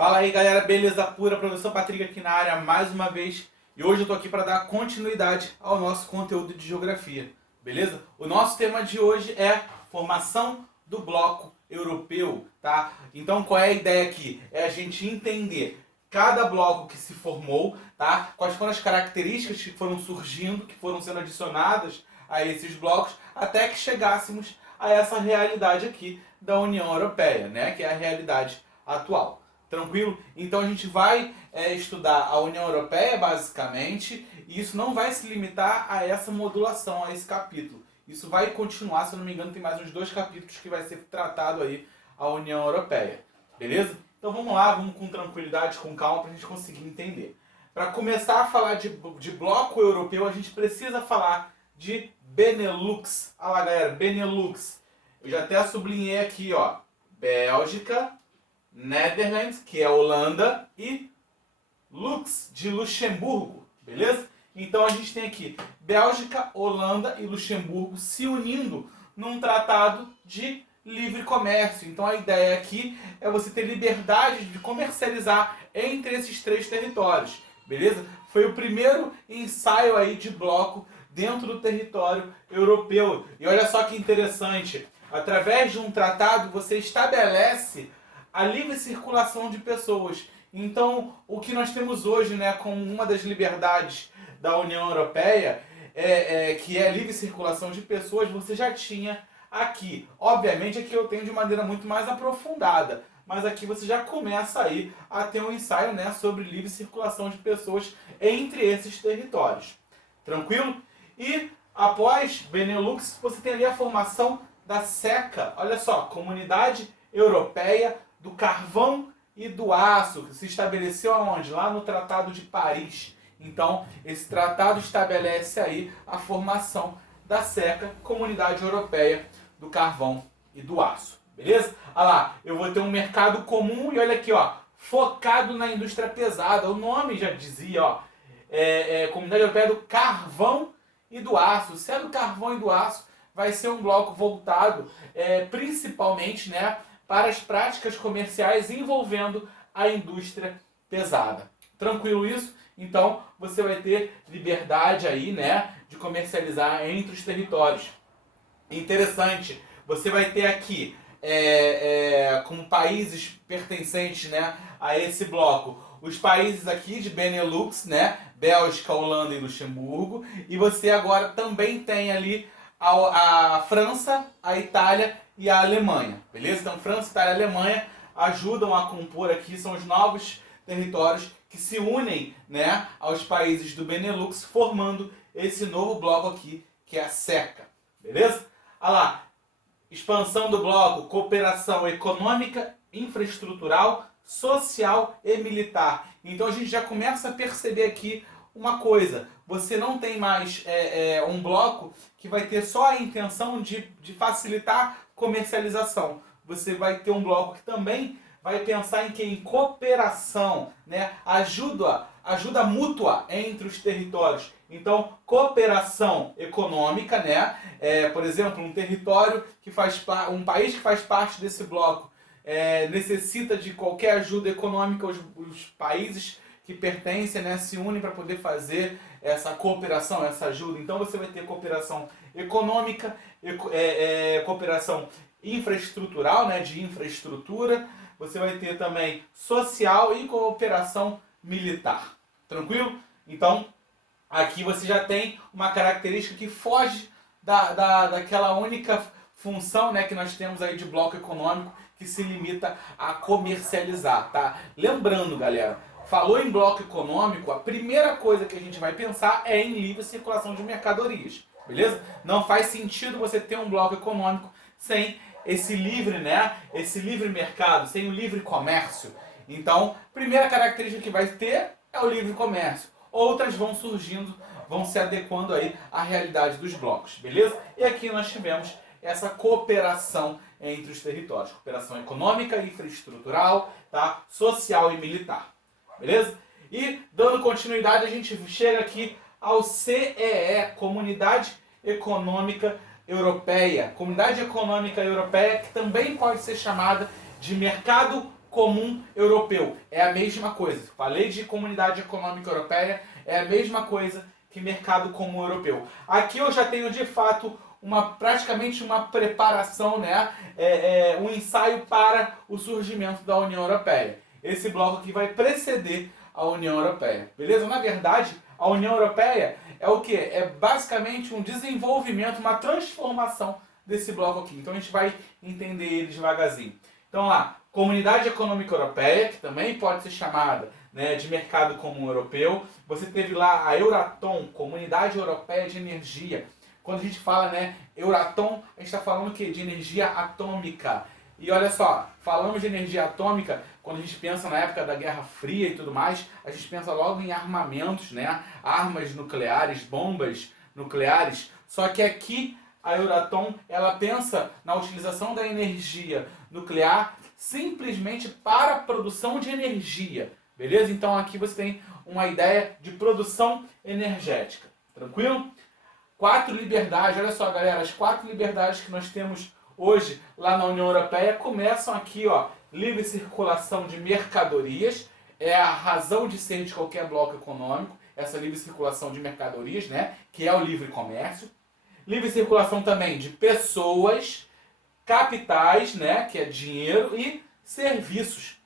Fala aí galera, beleza pura? Professor Patrick aqui na área mais uma vez. E hoje eu tô aqui para dar continuidade ao nosso conteúdo de geografia, beleza? O nosso tema de hoje é formação do bloco europeu, tá? Então qual é a ideia aqui? É a gente entender cada bloco que se formou, tá? Quais foram as características que foram surgindo, que foram sendo adicionadas a esses blocos, até que chegássemos a essa realidade aqui da União Europeia, né? Que é a realidade atual. Tranquilo? Então a gente vai estudar a União Europeia basicamente, e isso não vai se limitar a essa modulação, a esse capítulo. Isso vai continuar, se eu não me engano, tem mais uns 2 capítulos que vai ser tratado aí a União Europeia. Beleza? Então vamos lá, vamos com tranquilidade, com calma, para a gente conseguir entender. Para começar a falar de bloco europeu, a gente precisa falar de Benelux. Olha lá galera, Benelux. Eu já até sublinhei aqui, ó. Bélgica, Netherlands, que é Holanda, e Lux, de Luxemburgo, beleza? Então a gente tem aqui Bélgica, Holanda e Luxemburgo se unindo num tratado de livre comércio. Então a ideia aqui é você ter liberdade de comercializar entre esses 3 territórios, beleza? Foi o primeiro ensaio aí de bloco dentro do território europeu. E olha só que interessante, através de um tratado você estabelece a livre circulação de pessoas. Então, o que nós temos hoje, né, como uma das liberdades da União Europeia, que é a livre circulação de pessoas, você já tinha aqui. Obviamente, aqui eu tenho de maneira muito mais aprofundada, mas aqui você já começa aí a ter um ensaio, né, sobre livre circulação de pessoas entre esses territórios. Tranquilo? E após Benelux, você tem ali a formação da CECA. Olha só, Comunidade Europeia do Carvão e do Aço, que se estabeleceu aonde? Lá no Tratado de Paris. Então, esse tratado estabelece aí a formação da CECA, Comunidade Europeia do Carvão e do Aço. Beleza? Olha lá, eu vou ter um mercado comum e olha aqui, ó, focado na indústria pesada. O nome já dizia, ó, Comunidade Europeia do Carvão e do Aço. Se é do carvão e do aço, vai ser um bloco voltado principalmente, né, para as práticas comerciais envolvendo a indústria pesada. Tranquilo isso? Então você vai ter liberdade aí, né, de comercializar entre os territórios. Interessante, você vai ter aqui como países pertencentes, né, a esse bloco, os países aqui de Benelux, né, Bélgica, Holanda e Luxemburgo, e você agora também tem ali a França, a Itália e a Alemanha, beleza? Então França, Itália e Alemanha ajudam a compor aqui, são os novos territórios que se unem, né, aos países do Benelux, formando esse novo bloco aqui, que é a CECA, beleza? Olha lá, expansão do bloco, cooperação econômica, infraestrutural, social e militar. Então a gente já começa a perceber aqui uma coisa, você não tem mais um bloco que vai ter só a intenção de facilitar comercialização. Você vai ter um bloco que também vai pensar em que? Em cooperação, né? Ajuda mútua entre os territórios. Então, cooperação econômica, né? Por exemplo, um território que um país que faz parte desse bloco necessita de qualquer ajuda econômica, os países que pertencem, né, se unem para poder fazer essa cooperação, essa ajuda. Então você vai ter cooperação econômica, cooperação infraestrutural, né, de infraestrutura. Você vai ter também social e cooperação militar. Tranquilo? Então, aqui você já tem uma característica que foge daquela única função, né, que nós temos aí de bloco econômico, que se limita a comercializar, tá? Lembrando, galera, falou em bloco econômico, a primeira coisa que a gente vai pensar é em livre circulação de mercadorias, beleza? Não faz sentido você ter um bloco econômico sem esse livre, né? Esse livre mercado, sem o livre comércio. Então, primeira característica que vai ter é o livre comércio. Outras vão surgindo, vão se adequando aí à realidade dos blocos, beleza? E aqui nós tivemos essa cooperação entre os territórios, cooperação econômica, infraestrutural, tá? Social e militar. Beleza? E, dando continuidade, a gente chega aqui ao CEE, Comunidade Econômica Europeia. Comunidade Econômica Europeia, que também pode ser chamada de Mercado comum europeu. É a mesma coisa. Falei de Comunidade Econômica Europeia, é a mesma coisa que mercado comum europeu. Aqui eu já tenho de fato praticamente uma preparação, né? Um ensaio para o surgimento da União Europeia. Esse bloco aqui vai preceder a União Europeia, beleza? Na verdade, a União Europeia é o que? É basicamente um desenvolvimento, uma transformação desse bloco aqui. Então a gente vai entender ele devagarzinho. Então lá, Comunidade Econômica Europeia, que também pode ser chamada, né, de Mercado Comum Europeu. Você teve lá a Euratom, Comunidade Europeia de Energia. Quando a gente fala, né, Euratom, a gente está falando o quê? De energia atômica. E olha só, falamos de energia atômica, quando a gente pensa na época da Guerra Fria e tudo mais, a gente pensa logo em armamentos, né? Armas nucleares, bombas nucleares. Só que aqui a Euratom, ela pensa na utilização da energia nuclear simplesmente para a produção de energia. Beleza? Então aqui você tem uma ideia de produção energética. Tranquilo? 4 liberdades, olha só galera, as 4 liberdades que nós temos hoje lá na União Europeia começam aqui, ó, livre circulação de mercadorias, é a razão de ser de qualquer bloco econômico, essa livre circulação de mercadorias, né, que é o livre comércio. Livre circulação também de pessoas, capitais, né, que é dinheiro, e serviços.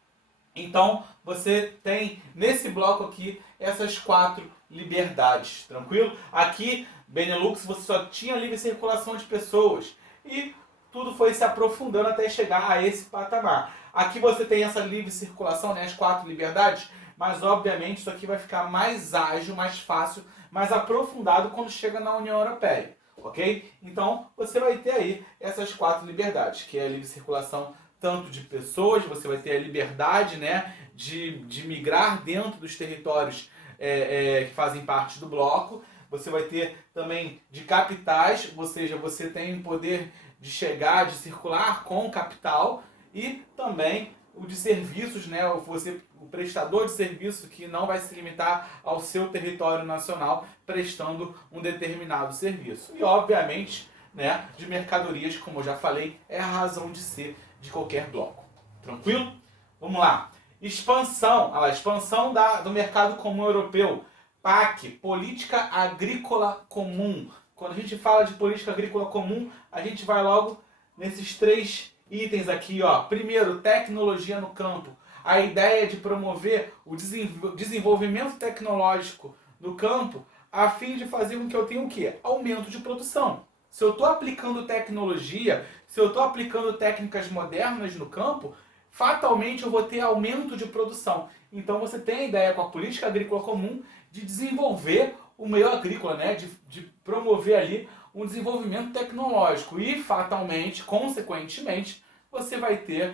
Então, você tem nesse bloco aqui essas 4 liberdades, tranquilo? Aqui, Benelux, você só tinha livre circulação de pessoas e tudo foi se aprofundando até chegar a esse patamar. Aqui você tem essa livre circulação, né, as 4 liberdades, mas obviamente isso aqui vai ficar mais ágil, mais fácil, mais aprofundado quando chega na União Europeia, ok? Então, você vai ter aí essas 4 liberdades, que é a livre circulação tanto de pessoas, você vai ter a liberdade, né, de migrar dentro dos territórios que fazem parte do bloco. Você vai ter também de capitais, ou seja, você tem o poder de chegar, de circular com capital, e também o de serviços, né, o prestador de serviço que não vai se limitar ao seu território nacional prestando um determinado serviço. E obviamente, né, de mercadorias, como eu já falei, é a razão de ser de qualquer bloco. Tranquilo? Vamos lá. Expansão. Olha lá, expansão do mercado comum europeu. PAC, Política Agrícola Comum. Quando a gente fala de política agrícola comum, a gente vai logo nesses 3 itens aqui, ó. Primeiro, tecnologia no campo. A ideia é de promover o desenvolvimento tecnológico no campo a fim de fazer com que eu tenha o quê? Aumento de produção. Se eu estou aplicando tecnologia, se eu estou aplicando técnicas modernas no campo, fatalmente eu vou ter aumento de produção. Então você tem a ideia com a política agrícola comum de desenvolver o meio agrícola, né? de promover ali um desenvolvimento tecnológico e fatalmente, consequentemente, você vai ter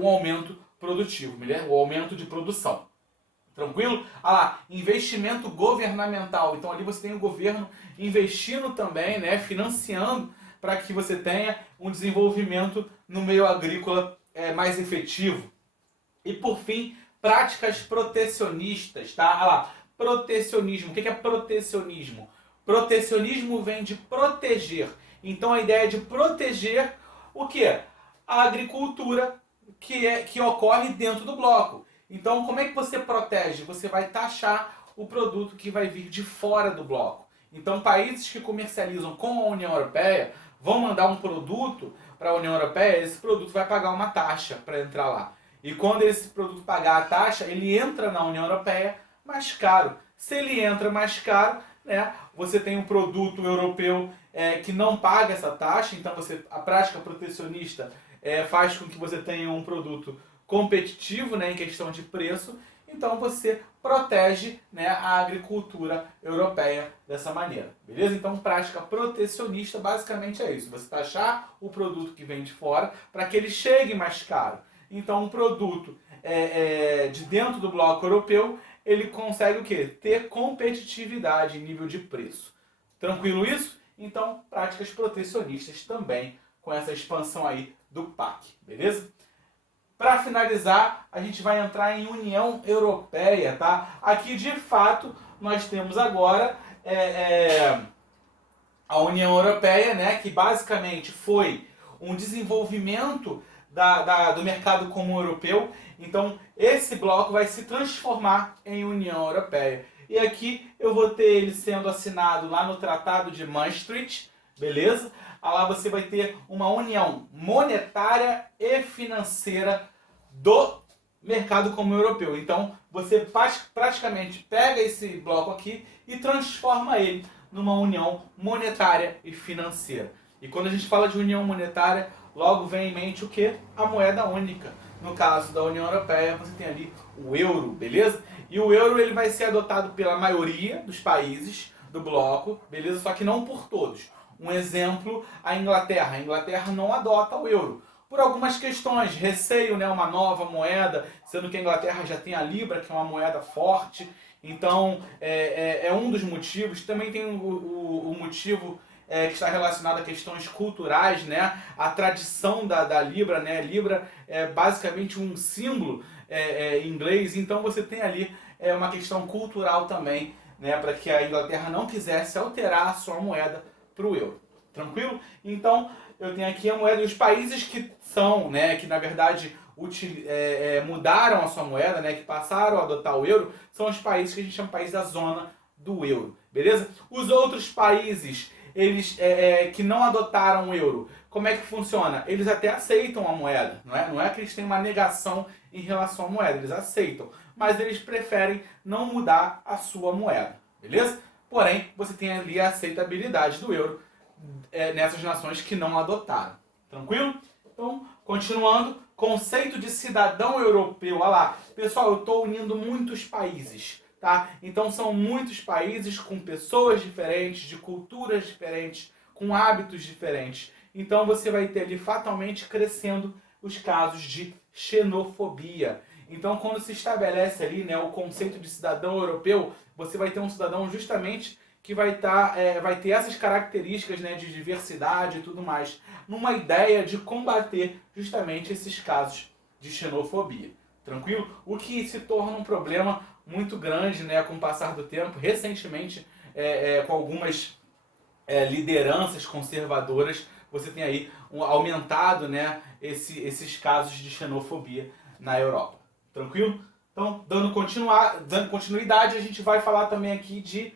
um aumento produtivo, o aumento de produção. Tranquilo? Ah lá, investimento governamental. Então ali você tem o governo investindo também, né, financiando para que você tenha um desenvolvimento no meio agrícola mais efetivo. E por fim, práticas protecionistas, tá? Ah lá, protecionismo. O que é protecionismo? Protecionismo vem de proteger. Então a ideia é de proteger o quê? A agricultura que ocorre dentro do bloco. Então, como é que você protege? Você vai taxar o produto que vai vir de fora do bloco. Então, países que comercializam com a União Europeia vão mandar um produto para a União Europeia, esse produto vai pagar uma taxa para entrar lá. E quando esse produto pagar a taxa, ele entra na União Europeia mais caro. Se ele entra mais caro, né, você tem um produto europeu que não paga essa taxa, então a prática protecionista faz com que você tenha um produto competitivo, né, em questão de preço, então você protege, né, a agricultura europeia dessa maneira, beleza? Então prática protecionista basicamente é isso, você taxar o produto que vem de fora para que ele chegue mais caro. Então um produto de dentro do bloco europeu, ele consegue o quê? Ter competitividade em nível de preço. Tranquilo isso? Então práticas protecionistas também com essa expansão aí do PAC, beleza? Para finalizar, a gente vai entrar em União Europeia, tá? Aqui, de fato, nós temos agora a União Europeia, né? Que basicamente foi um desenvolvimento do mercado comum europeu. Então, esse bloco vai se transformar em União Europeia. E aqui eu vou ter ele sendo assinado lá no Tratado de Maastricht, beleza? Lá você vai ter uma união monetária e financeira do mercado comum europeu. Então, você praticamente pega esse bloco aqui e transforma ele numa união monetária e financeira. E quando a gente fala de união monetária, logo vem em mente o que? A moeda única. No caso da União Europeia, você tem ali o euro, beleza? E o euro ele vai ser adotado pela maioria dos países do bloco, beleza? Só que não por todos. Um exemplo, a Inglaterra. A Inglaterra não adota o euro. Por algumas questões, receio, né, uma nova moeda, sendo que a Inglaterra já tem a Libra, que é uma moeda forte. Então, é um dos motivos. Também tem o motivo que está relacionado a questões culturais, né? A tradição da Libra, né? A Libra é basicamente um símbolo inglês. Então, você tem ali uma questão cultural também, né? Para que a Inglaterra não quisesse alterar a sua moeda para o euro. Tranquilo? Então, eu tenho aqui a moeda dos países que são, né, que na verdade mudaram a sua moeda, né, que passaram a adotar o euro, são os países que a gente chama de países da zona do euro, beleza? Os outros países, eles que não adotaram o euro, como é que funciona? Eles até aceitam a moeda, não é que eles têm uma negação em relação à moeda, eles aceitam, mas eles preferem não mudar a sua moeda, beleza? Porém, você tem ali a aceitabilidade do euro nessas nações que não adotaram. Tranquilo? Então, continuando, conceito de cidadão europeu. Olha lá, pessoal, eu estou unindo muitos países, tá? Então, são muitos países com pessoas diferentes, de culturas diferentes, com hábitos diferentes. Então, você vai ter ali fatalmente crescendo os casos de xenofobia. Então, quando se estabelece ali, né, o conceito de cidadão europeu, você vai ter um cidadão justamente que vai ter essas características, né, de diversidade e tudo mais, numa ideia de combater justamente esses casos de xenofobia. Tranquilo? O que se torna um problema muito grande, né, com o passar do tempo. Recentemente, com algumas lideranças conservadoras, você tem aí aumentado, né, esses casos de xenofobia na Europa. Tranquilo? Então, dando continuidade, a gente vai falar também aqui de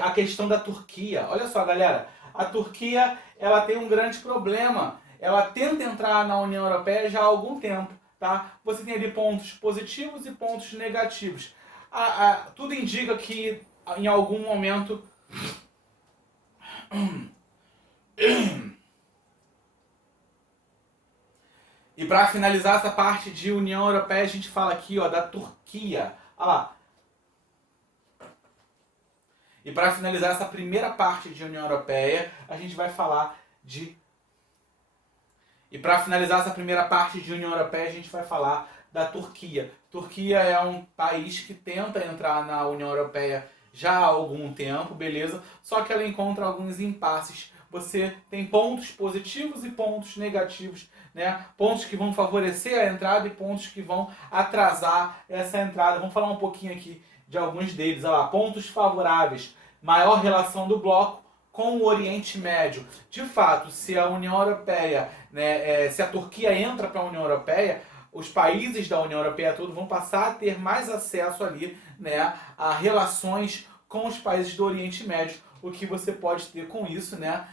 a questão da Turquia. Olha só, galera, a Turquia ela tem um grande problema. Ela tenta entrar na União Europeia já há algum tempo, tá? Você tem ali pontos positivos e pontos negativos. Tudo indica que em algum momento e para finalizar essa parte de União Europeia, a gente fala aqui, ó, da Turquia. Olha lá. E para finalizar essa primeira parte de União Europeia, a gente vai falar de... E para finalizar essa primeira parte de União Europeia, a gente vai falar da Turquia. Turquia é um país que tenta entrar na União Europeia já há algum tempo, beleza? Só que ela encontra alguns impasses. Você tem pontos positivos e pontos negativos, né? Pontos que vão favorecer a entrada e pontos que vão atrasar essa entrada. Vamos falar um pouquinho aqui de alguns deles. Olha lá, pontos favoráveis, maior relação do bloco com o Oriente Médio. De fato, se a União Europeia, né, se a Turquia entra para a União Europeia, os países da União Europeia todos vão passar a ter mais acesso ali, né, a relações com os países do Oriente Médio, o que você pode ter com isso, né,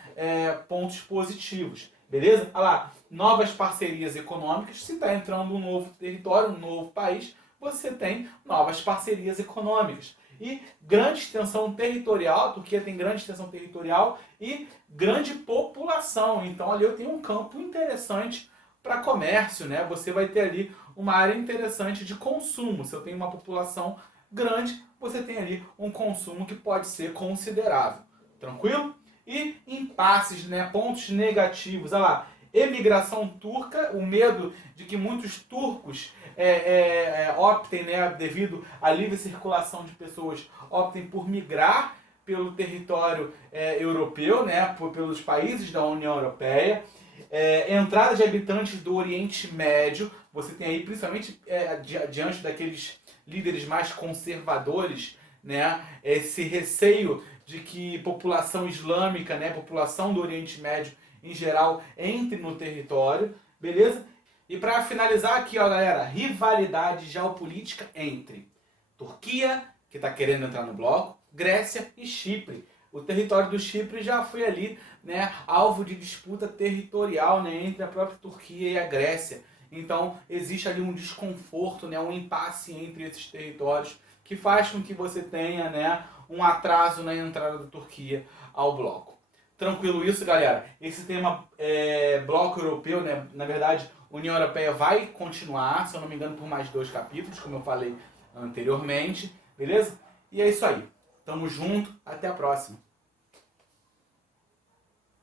pontos positivos. Beleza? Olha lá, novas parcerias econômicas. Se está entrando um novo território, um novo país, você tem novas parcerias econômicas. E grande extensão territorial, a Turquia tem grande extensão territorial e grande população. Então ali eu tenho um campo interessante para comércio, né? Você vai ter ali uma área interessante de consumo. Se eu tenho uma população grande, você tem ali um consumo que pode ser considerável. Tranquilo? E impasses, né? Pontos negativos. Olha lá, emigração turca, o medo de que muitos turcos optem, né, devido à livre circulação de pessoas, optem por migrar pelo território europeu, né, pelos países da União Europeia. Entrada de habitantes do Oriente Médio, você tem aí principalmente diante daqueles líderes mais conservadores, né, esse receio de que população islâmica, né, população do Oriente Médio em geral, entre no território, beleza? E para finalizar aqui, ó, galera, rivalidade geopolítica entre Turquia, que está querendo entrar no bloco, Grécia e Chipre. O território do Chipre já foi ali, né, alvo de disputa territorial, né, entre a própria Turquia e a Grécia. Então existe ali um desconforto, né, um impasse entre esses territórios que faz com que você tenha, né, um atraso na entrada da Turquia ao bloco. Tranquilo isso, galera? Esse tema bloco europeu, né, na verdade, União Europeia vai continuar, se eu não me engano, por mais 2 capítulos, como eu falei anteriormente, beleza? E é isso aí. Tamo junto, até a próxima.